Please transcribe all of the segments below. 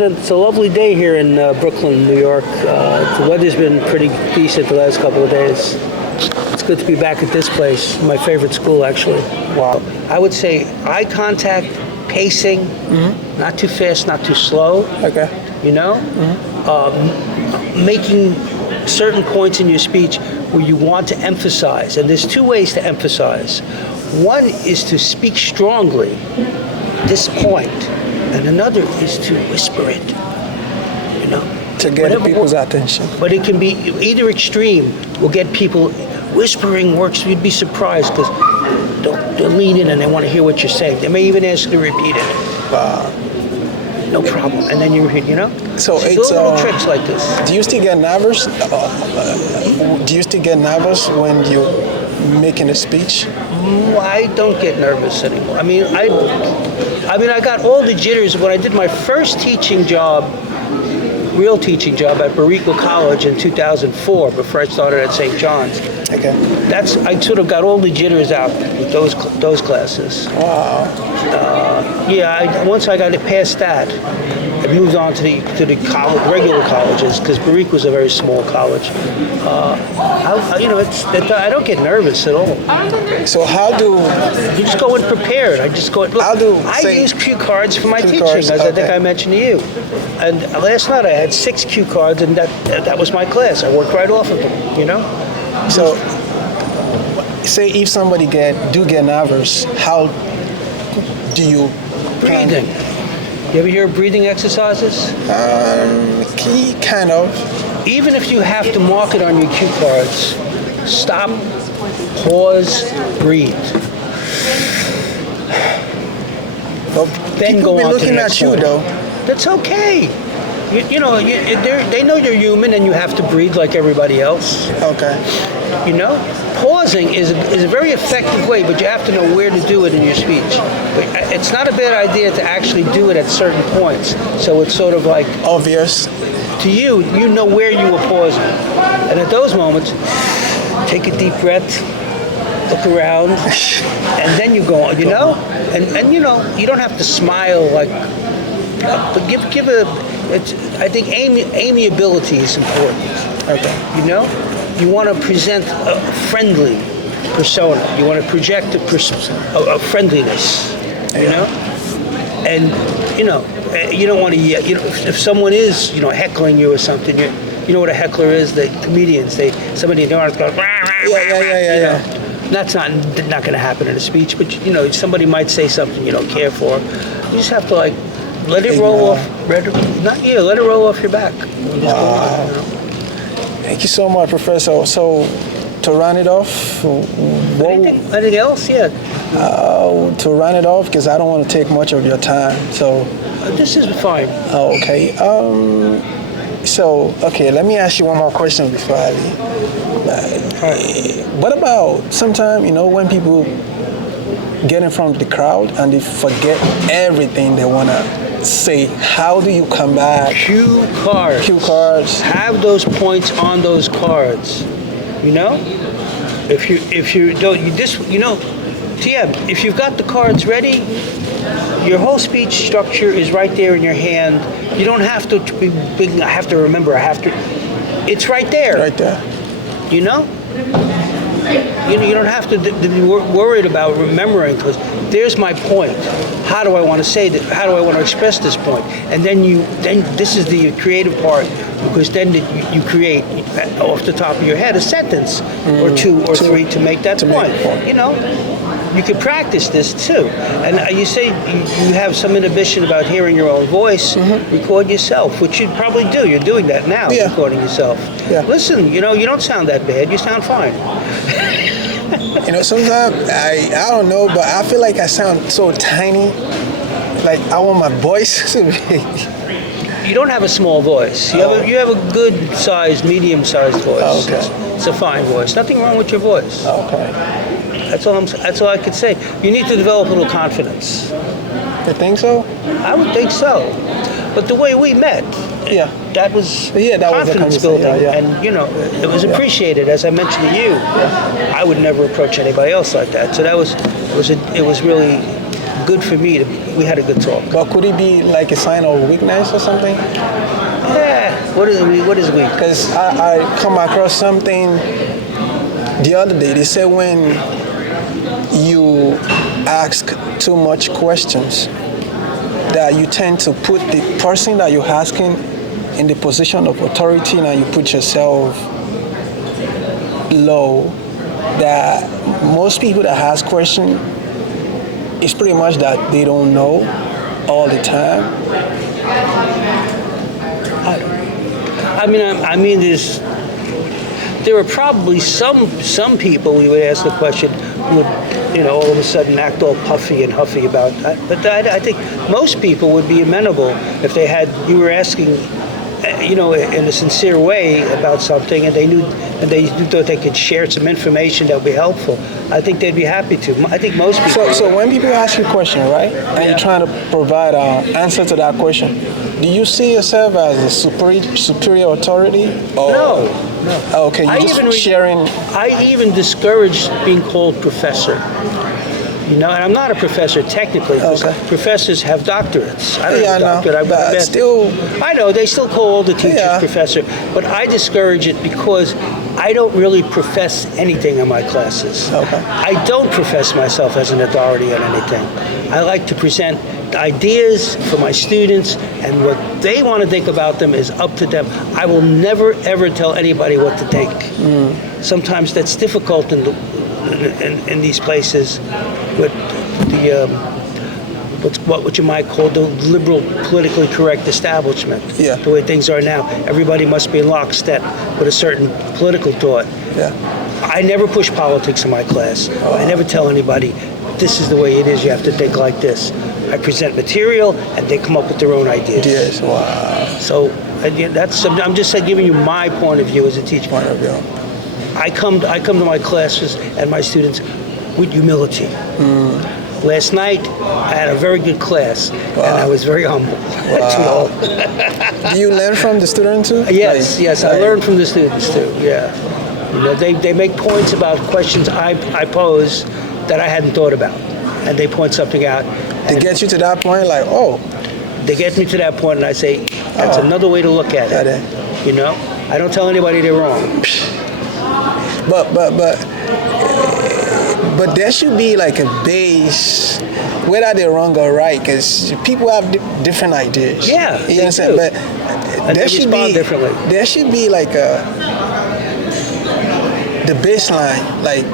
it's a lovely day here in Brooklyn, New York. The weather's been pretty decent the last couple of days. It's good to be back at this place, my favorite school, actually. Wow. I would say eye contact, pacing, not too fast, not too slow. Okay. You know, making certain points in your speech where you want to emphasize, and there's two ways to emphasize. One is to speak strongly, this point, and another is to whisper it, you know. To get people's attention. But it can be either extreme will get people, whispering works, you'd be surprised because they'll lean in and they want to hear what you're saying. They may even ask you to repeat it. No problem. And then you repeat, you know? So it's little tricks like this. Do you still get nervous? When you're making a speech? I don't get nervous anymore. I mean, I got all the jitters when I did my first teaching job, real teaching job at Barrico College in 2004, before I started at St. John's. Okay. I sort of got all the jitters out with those classes. Wow. Once I got it past that, I moved on to the college, regular colleges, because Barrico was a very small college. I don't get nervous at all. So how do you just go in prepared? I just go. Look, I use cue cards for my teaching, as I think I mentioned to you. And last night I had 6 cue cards, and that was my class. I worked right off of them. You know. So, say if somebody get nervous, how do you breathing? You ever hear of breathing exercises? Kind of. Even if you have to mark it on your cue cards, stop, pause, breathe. Well, then go on to the next you, one. though. That's okay. They know you're human and you have to breathe like everybody else. Okay. You know, pausing is a very effective way, but you have to know where to do it in your speech. But it's not a bad idea to actually do it at certain points. So it's sort of like obvious to you. You know where you were pausing, and at those moments, take a deep breath, look around, and then you go on. You know, and you know you don't have to smile like, but give a. I think amiability is important. Okay. You know, you want to present a friendly persona. You want to project a friendliness. You know, and you don't want to. If someone is heckling you or something, you know what a heckler is. The comedians, somebody in the audience goes. Yeah. That's not going to happen in a speech, but somebody might say something you don't care for. You just have to let it roll off. Let it roll off your back. Thank you so much, Professor. So, to round it off, anything else? Yeah. To round it off, because I don't want to take much of your time. So. This is fine. Okay. Let me ask you one more question before I leave. What about sometimes, when people get in front of the crowd and they forget everything they want to say, how do you come back? Cue cards. Have those points on those cards. If you don't, TM, if you've got the cards ready, your whole speech structure is right there in your hand. You don't have to be big. I have to remember. It's right there. Right there. You don't have to be worried about remembering, because there's my point. How do I want to say that? How do I want to express this point? And then this is the creative part, because then you create off the top of your head a sentence or two or three to make that point. You can practice this too. And you say you have some inhibition about hearing your own voice. Record yourself, which you probably do. You're doing that now, recording yourself. Yeah. Listen, you don't sound that bad. You sound fine. Sometimes I don't know, but I feel like I sound so tiny. Like I want my voice to be. You don't have a small voice. You have a good sized, medium sized voice. Oh, okay. It's a fine voice. Nothing wrong with your voice. Okay. That's all I could say. You need to develop a little confidence. You think so? I would think so. But the way we met, that was confidence building, and it was appreciated. As I mentioned to you, I would never approach anybody else like that. So it was really good for me. We had a good talk. But could it be like a sign of weakness or something? Yeah. What is weak? Because I come across something the other day. They said when you ask too much questions, that you tend to put the person that you're asking in the position of authority, and you put yourself low. That most people that ask questions, it's pretty much that they don't know all the time. There are probably some people we would ask the question would, all of a sudden act all puffy and huffy about. But I think most people would be amenable if you were asking, in a sincere way about something, and they thought they could share some information that would be helpful. I think they'd be happy to. I think most people. So when people ask you a question, right, and you're trying to provide an answer to that question, do you see yourself as a superior authority? Or? No. Okay, you're just sharing. I even discouraged being called professor. And I'm not a professor technically, because professors have doctorates. I don't have a doctorate. But still. I know, they still call all the teachers professor, but I discourage it because I don't really profess anything in my classes. Okay. I don't profess myself as an authority on anything. I like to present ideas for my students, and what they want to think about them is up to them. I will never, ever tell anybody what to think. Sometimes that's difficult in these places with the what you might call the liberal, politically correct establishment. Yeah. The way things are now, everybody must be in lockstep with a certain political thought. Yeah. I never push politics in my class. I never tell anybody, this is the way it is, you have to think like this. I present material, and they come up with their own ideas. Yes, wow. So I'm just giving you my point of view as a teacher. Point of view. I come to my classes and my students with humility. Last night, I had a very good class, and I was very humble. Wow. Do you learn from the students too? Yes, I learn from the students too. Yeah, they make points about questions I pose that I hadn't thought about, and they point something out. They get you to that point, like, oh. They get me to that point, and I say, that's another way to look at it. I don't tell anybody they're wrong. But there should be like a base, whether they're wrong or right, because people have different ideas. Yeah, you understand? But there should be differently. There should be like the baseline. Like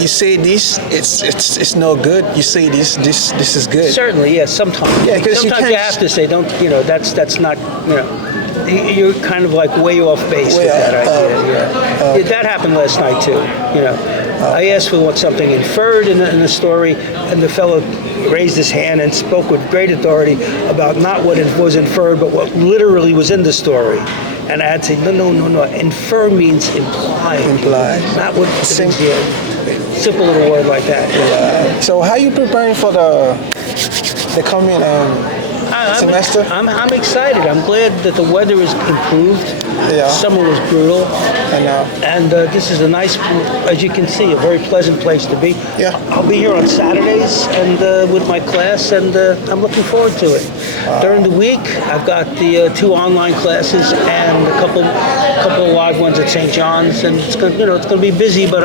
you say this, it's no good. You say this is good. Certainly, yes. Sometimes. Yeah, because sometimes you have to say, don't. That's not. You're kind of like way off base with that idea. That happened last night too. I asked for something inferred in the story, and the fellow raised his hand and spoke with great authority about not what was inferred, but what literally was in the story. And I had to say, no. Infer means imply. Not what simple little word like that. So how are you preparing for the coming semester? I'm excited. I'm glad that the weather is improved. Yeah. Summer was brutal. I know. And this is a nice, as you can see, a very pleasant place to be. Yeah. I'll be here on Saturdays and with my class, and I'm looking forward to it. During the week, I've got the 2 online classes and a couple of live ones at St. John's, and it's going to be busy, but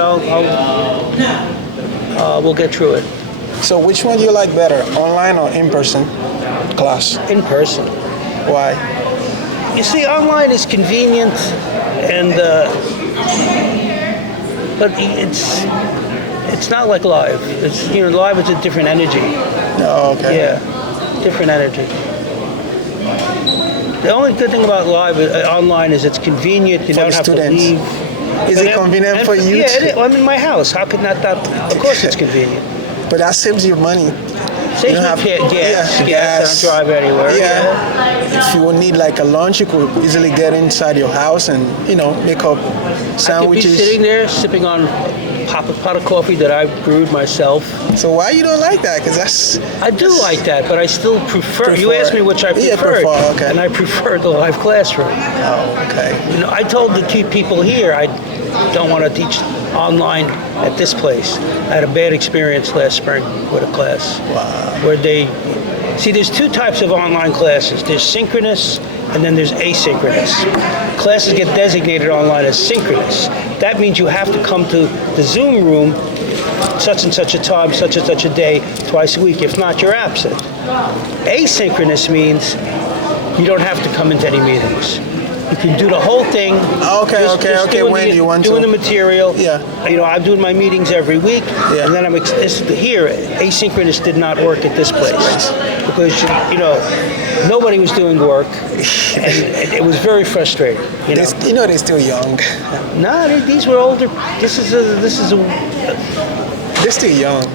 we'll get through it. So which one do you like better, online or in person class? In person. Why? You see, online is convenient, and but it's not like live. It's live is a different energy. Oh, okay. Yeah, different energy. The only good thing about live online is it's convenient. You don't have to leave. Is it convenient for you? Yeah, I'm in my house. How could not that? Of course, it's convenient. But that saves you money. Saves me gas. I don't drive anywhere. Yeah. If you need like a lunch, you could easily get inside your house and make up sandwiches. I could be sitting there sipping on a pot of coffee that I brewed myself. So why you don't like that? Because I do like that, but I still prefer. You asked me which I preferred, okay. And I prefer the live classroom. Oh, okay. I told the 2 people here I don't want to teach online at this place. I had a bad experience last spring with a class. Wow. Where they, see, there's two types of online classes. There's synchronous and then there's asynchronous. Classes get designated online as synchronous. That means you have to come to the Zoom room such and such a time, such and such a day, twice a week. If not, you're absent. Asynchronous means you don't have to come into any meetings. You can do the whole thing. Okay. doing When you want doing to. the material. Yeah. You know, I'm doing my meetings every week, Yeah. and then here. Asynchronous did not work at this place because you know nobody was doing work, and it was very frustrating. You know. You know they're still young. No, these were older. This is a. They're still young.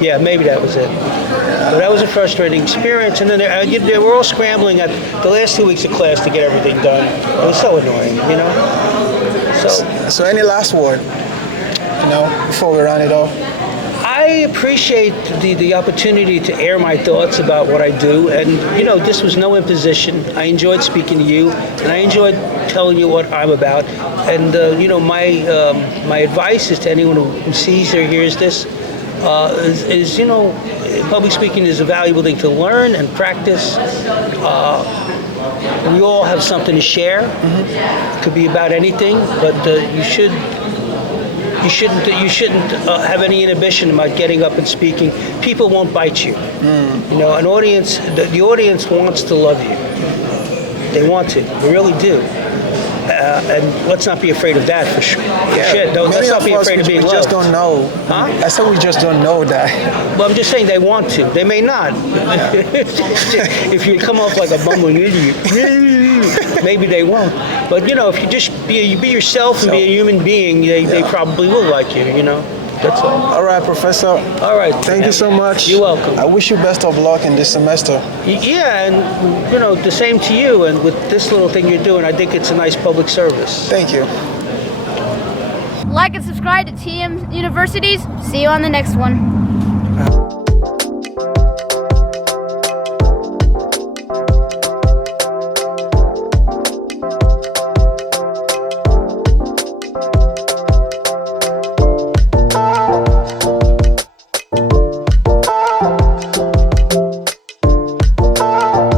Yeah, maybe that was it. But that was a frustrating experience, and then they were all scrambling at the last 2 weeks of class to get everything done. It was so annoying, you know. So any last word, before we round it off? I appreciate the opportunity to air my thoughts about what I do, and this was no imposition. I enjoyed speaking to you, and I enjoyed telling you what I'm about. And my advice is to anyone who sees or hears this is public speaking is a valuable thing to learn and practice. We all have something to share. It could be about anything, but you shouldn't have any inhibition about getting up and speaking. People won't bite you. An audience, the audience wants to love you. They want to. They really do. And let's not be afraid of that for sure. Yeah. Let's not be afraid of being loved. We just don't know. Huh? I said we just don't know that. Well, I'm just saying they want to. They may not. If you come off like a bumbling idiot, maybe they won't. But if you just be yourself and be a human being, they probably will like you. That's all. All right, Professor. All right. Thank you so much. You're welcome. I wish you best of luck in this semester. Yeah, and the same to you. And with this little thing you're doing, I think it's a nice public service. Thank you. Like and subscribe to TM Universities. See you on the next one.